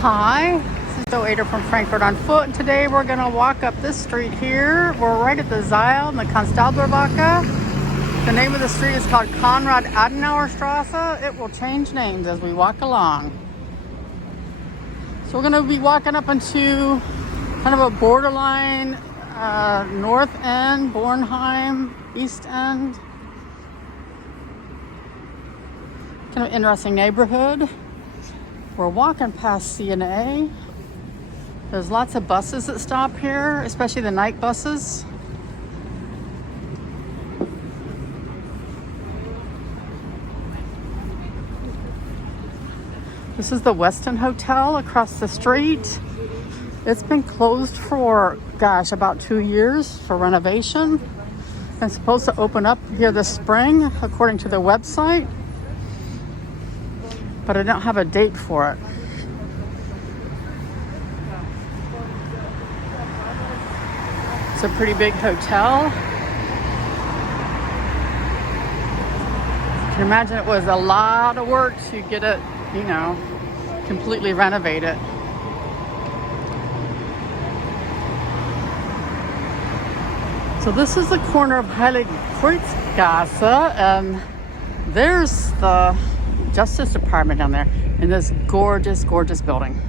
Hi, this is Joe Ader from Frankfurt on Foot, and today we're going to walk up this street here. We're right at the Zeil and the Konstablerwache. The name of the street is called Strasse. It will change names as we walk along. So we're going to be walking up into kind of a borderline north end, Bornheim, east end. Kind of interesting neighborhood. We're walking past C&A. There's lots of buses that stop here, especially the night buses. This is the Westin Hotel across the street. It's been closed for, about 2 years for renovation. It's supposed to open up here this spring, according to their website. But I don't have a date for it. It's a pretty big hotel. You can imagine it was a lot of work to get it, completely renovate it. So this is the corner of Friedbergerlandstrasse, and there's the Justice Department down there in this gorgeous, gorgeous building.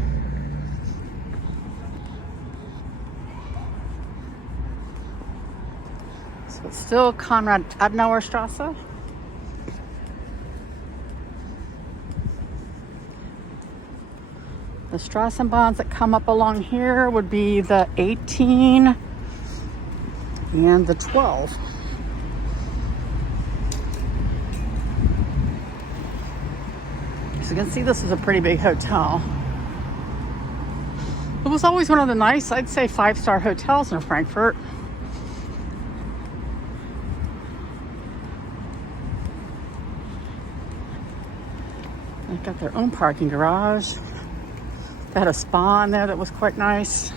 So it's still Strasse. The S-bahns that come up along here would be the 18 and the 12. So you can see this is a pretty big hotel. It was always one of the nice, I'd say, 5-star hotels in Frankfurt. They've got their own parking garage. They had a spa in there that was quite nice.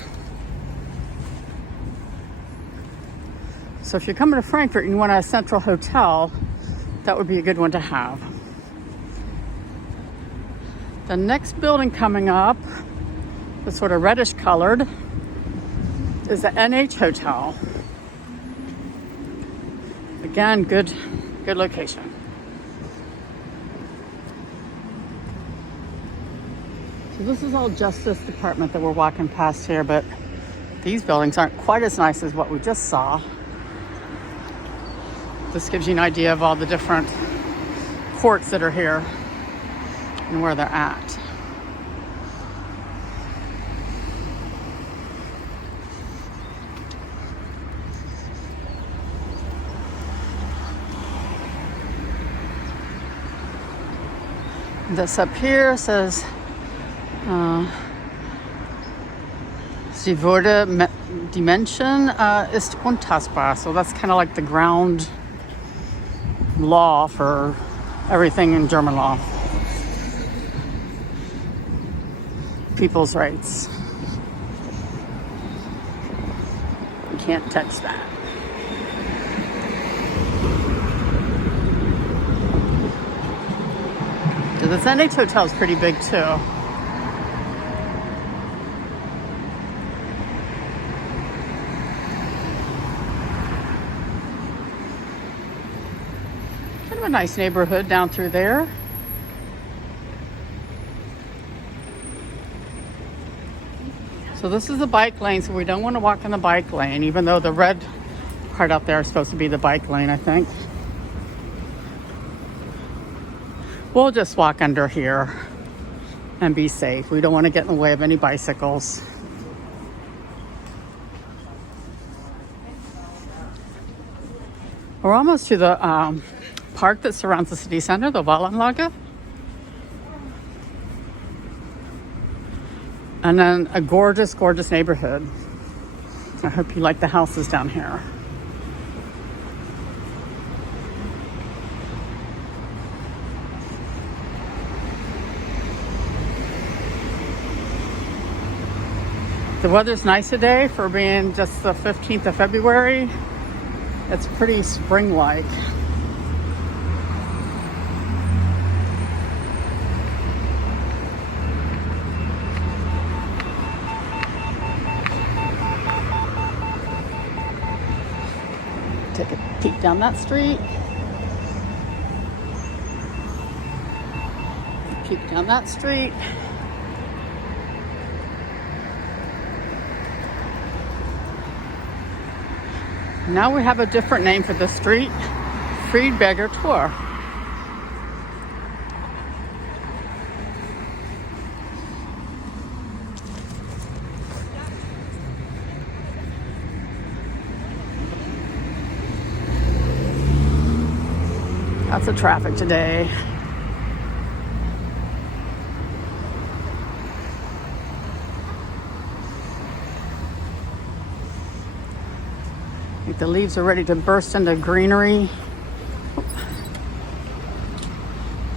So if you're coming to Frankfurt and you want a central hotel, that would be a good one to have. The next building coming up, that's sort of reddish colored, is the NH Hotel. Again, good location. So this is all Justice Department that we're walking past here, but these buildings aren't quite as nice as what we just saw. This gives you an idea of all the different courts that are here and where they're at. This up here says Sie wurde Dimension ist unantastbar. So that's kind of like the ground law for everything in German law. People's rights. You can't touch that. So this NH Hotel is pretty big too. Kind of a nice neighborhood down through there. So this is the bike lane, so we don't want to walk in the bike lane, even though the red part out there is supposed to be the bike lane, I think. We'll just walk under here and be safe. We don't want to get in the way of any bicycles. We're almost to the park that surrounds the city center, the Wallanlage. And then a gorgeous, gorgeous neighborhood. I hope you like the houses down here. The weather's nice today for being just the 15th of February. It's pretty spring-like. down that street. Keep down that street. Now we have a different name for the street, Friedbergerlandstrasse. Lots of traffic today. I think the leaves are ready to burst into greenery.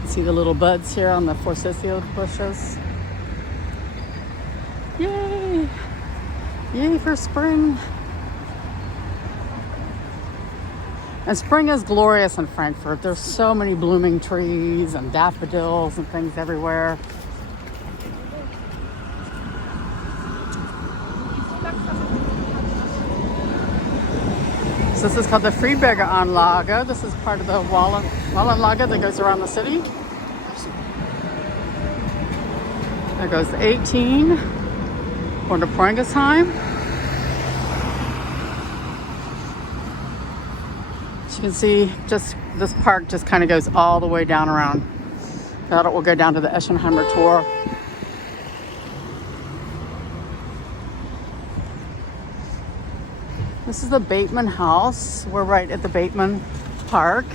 See the little buds here on the forsythia bushes. Yay! Yay for spring. And spring is glorious in Frankfurt. There's so many blooming trees and daffodils and things everywhere. So this is called the Friedbergerlandstrasse. This is part of the Wallenlage that goes around the city. There goes the 18, going to Bornheim. As you can see, just this park just kind of goes all the way down around. That will go down to the Eschenheimer Tor. This is the Bateman House. We're right at the Bateman Park.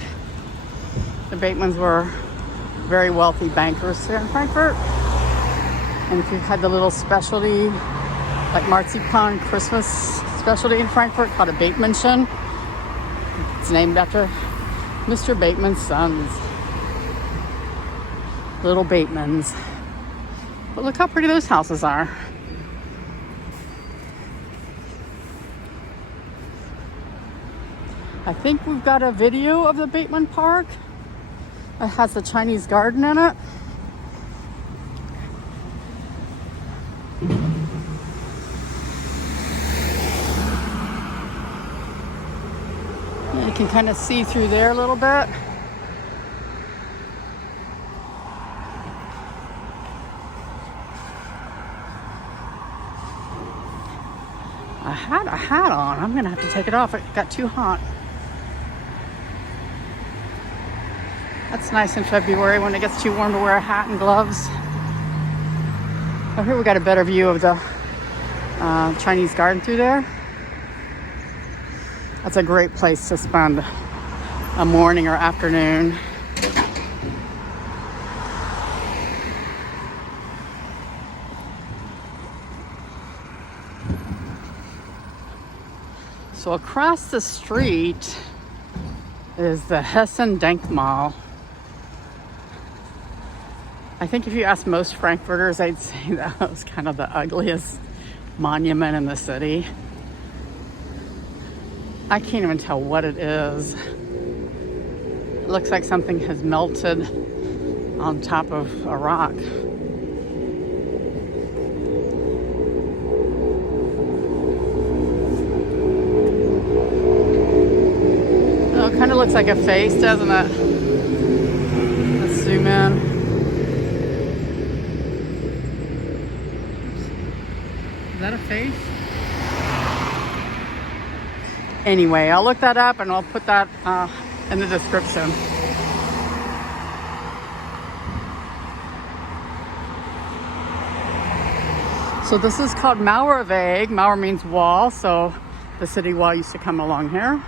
The Batemans were very wealthy bankers here in Frankfurt. And if you had the little specialty, like marzipan Christmas specialty in Frankfurt called a Batemanchen, it's named after Mr. Bateman's sons. Little Batemans. But look how pretty those houses are. I think we've got a video of the Bateman Park. It has a Chinese garden in it. Yeah, you can kind of see through there a little bit. I had a hat on. I'm gonna have to take it off. It got too hot. That's nice in February when it gets too warm to wear a hat and gloves. Oh, here we got a better view of the Chinese garden through there. That's a great place to spend a morning or afternoon. So across the street is the Hessen Dank Mall. I think if you ask most Frankfurters, I'd say that was kind of the ugliest monument in the city. I can't even tell what it is. It looks like something has melted on top of a rock. Oh, it kind of looks like a face, doesn't it? Let's zoom in. Is that a face? Anyway, I'll look that up and I'll put that in the description. So this is called Mauerweg. Mauer means wall, so the city wall used to come along here.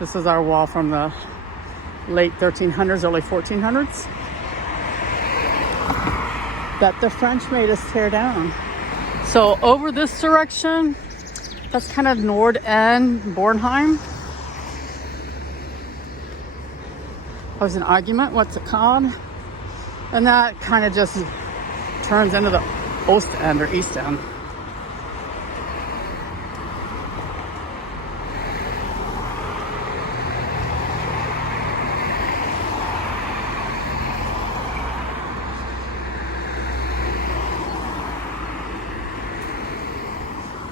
This is our wall from the late 1300s, early 1400s. That the French made us tear down. So over this direction, that's kind of Nordend, Bornheim. That was an argument, what's it called? And that kind of just turns into the Ostend or East End.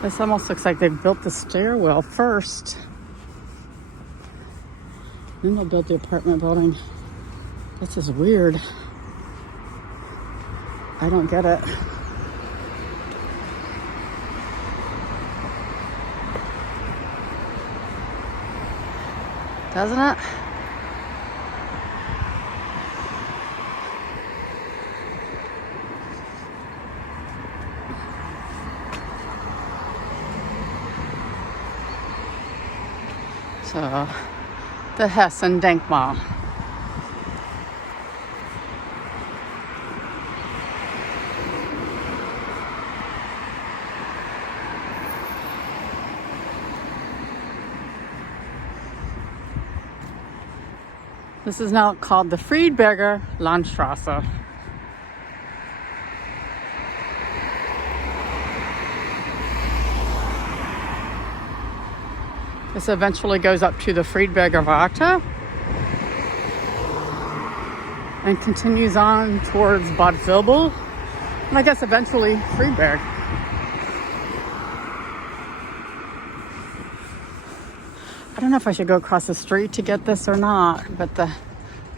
This almost looks like they built the stairwell first. Then they'll build the apartment building. This is weird. I don't get it. Doesn't it? So, the Hessen Dank Mall. This is now called the Friedbergerlandstrasse. This eventually goes up to the Friedbergerwache and continues on towards Bad Vilbel, and I guess eventually Friedberg. I don't know if I should go across the street to get this or not, but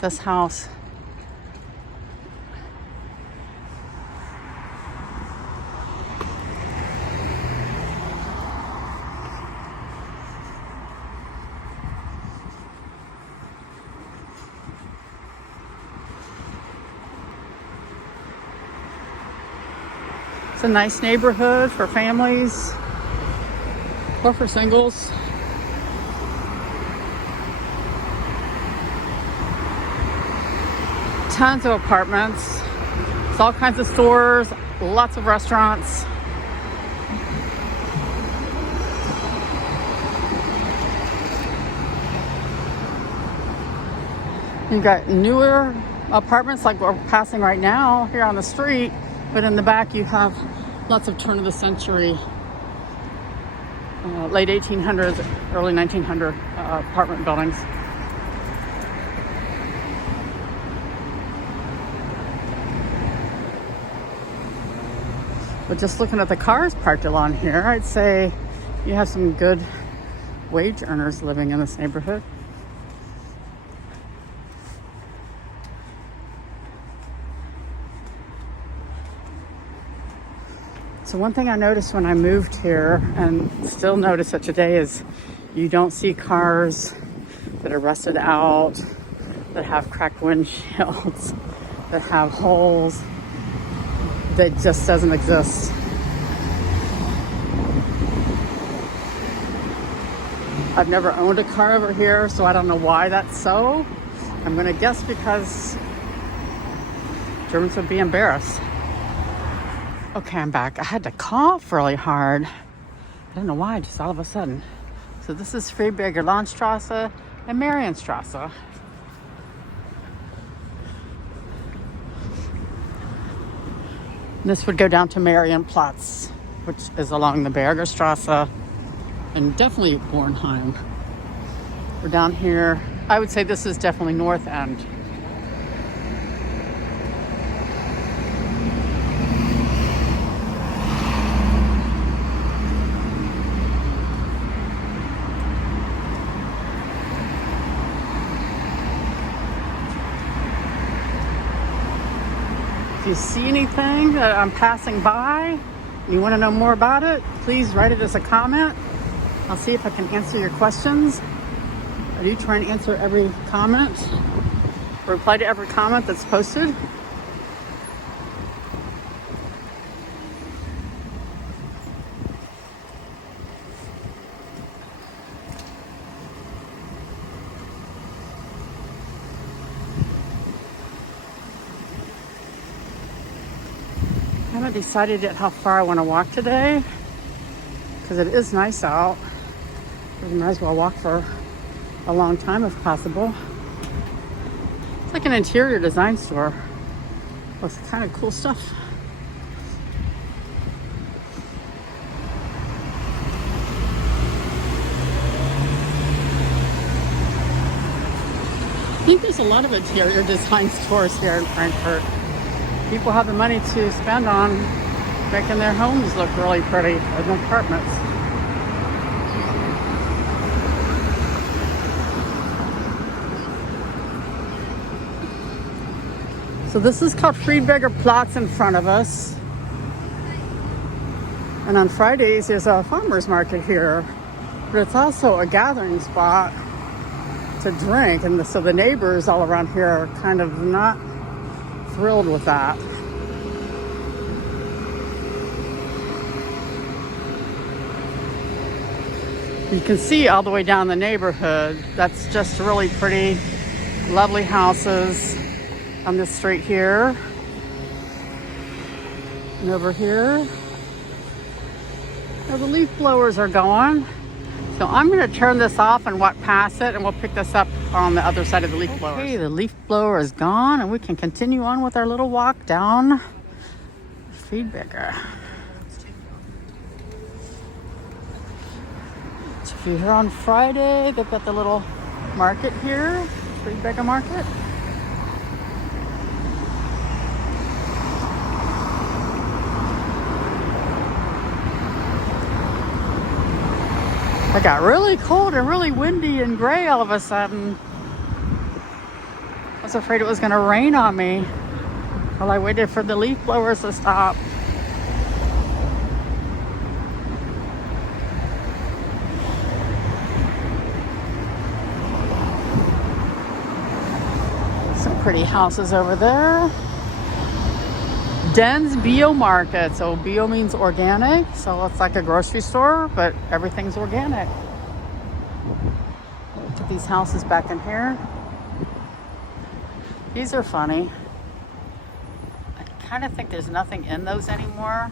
this house. It's a nice neighborhood for families or for singles. Tons of apartments. It's all kinds of stores, lots of restaurants. You got newer apartments like we're passing right now here on the street, but in the back you have lots of turn of the century, late 1800s, early 1900 apartment buildings. But just looking at the cars parked along here, I'd say you have some good wage earners living in this neighborhood. So one thing I noticed when I moved here, and still notice it today, is you don't see cars that are rusted out, that have cracked windshields, that have holes. That just doesn't exist. I've never owned a car over here, so I don't know why that's so. I'm gonna guess because Germans would be embarrassed. Okay, I'm back. I had to cough really hard. I don't know why, just all of a sudden. So this is Friedbergerlandstrasse and Marienstrasse. This would go down to Marienplatz, which is along the Bergerstrasse, and definitely Bornheim. We're down here. I would say this is definitely North End. If you see anything that I'm passing by, you want to know more about it, please write it as a comment. I'll see if I can answer your questions. I do try and answer every comment, reply to every comment that's posted. I haven't decided yet how far I want to walk today, because it is nice out. We might as well walk for a long time if possible. It's like an interior design store with kind of cool stuff. I think there's a lot of interior design stores here in Frankfurt. People have the money to spend on making their homes look really pretty in apartments. So this is called Friedbergerlandstrasse in front of us. And on Fridays, there's a farmer's market here. But it's also a gathering spot to drink. And so the neighbors all around here are kind of not thrilled with that. You can see all the way down the neighborhood. That's just really pretty, lovely houses on this street here. And over here, the leaf blowers are going. So I'm going to turn this off and walk past it, and we'll pick this up on the other side of the leaf blower. Okay, the leaf blower is gone, and we can continue on with our little walk down Friedberger. So if you're here on Friday, they've got the little market here, Friedberger Market. It got really cold and really windy and gray all of a sudden. I was afraid it was going to rain on me while I waited for the leaf blowers to stop. Some pretty houses over there. Den's Bio Market. So bio means organic. So it's like a grocery store, but everything's organic. Look at these houses back in here. These are funny. I kind of think there's nothing in those anymore,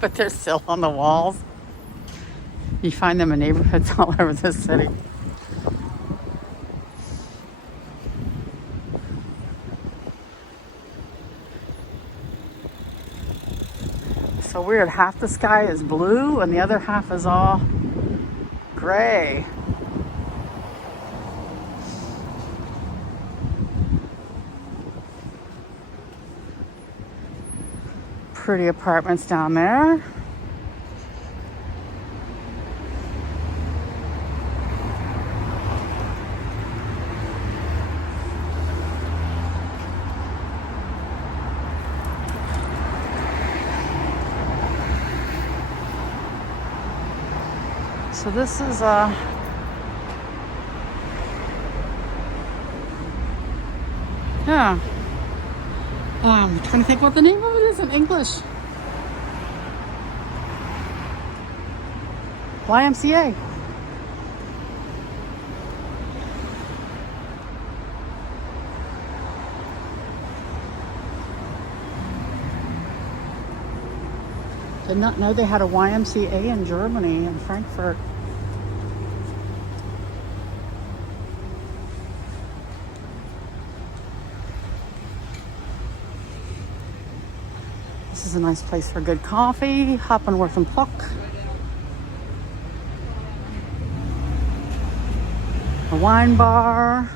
but they're still on the walls. You find them in neighborhoods all over the city. So weird, half the sky is blue and the other half is all gray. Pretty apartments down there. So this is yeah. I'm trying to think what the name of it is in English. YMCA. Did not know they had a YMCA in Germany, in Frankfurt. This is a nice place for good coffee. Hoppenworth and Puck. A wine bar.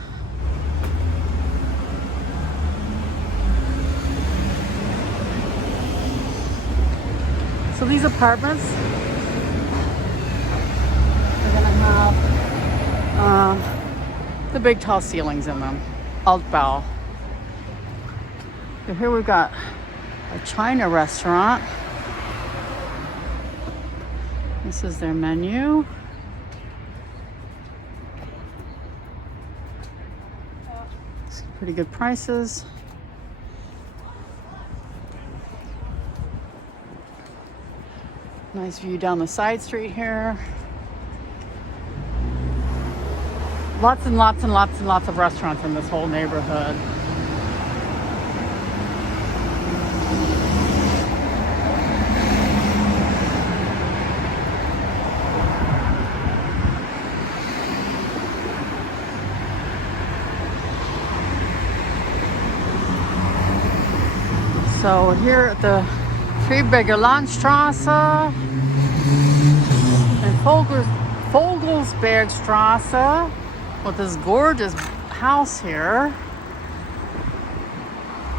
So these apartments are gonna have the big tall ceilings in them. Altbau. So here we've got a China restaurant. This is their menu. Some pretty good prices. Nice view down the side street here. Lots and lots and lots and lots of restaurants in this whole neighborhood. So here at the Friedbergerlandstrasse and Vogelsbergstrasse with this gorgeous house here.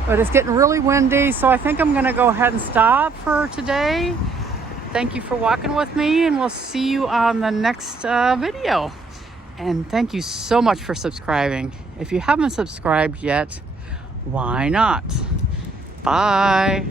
But it's getting really windy, so I think I'm gonna go ahead and stop for today. Thank you for walking with me, and we'll see you on the next video. And thank you so much for subscribing. If you haven't subscribed yet, why not? Bye.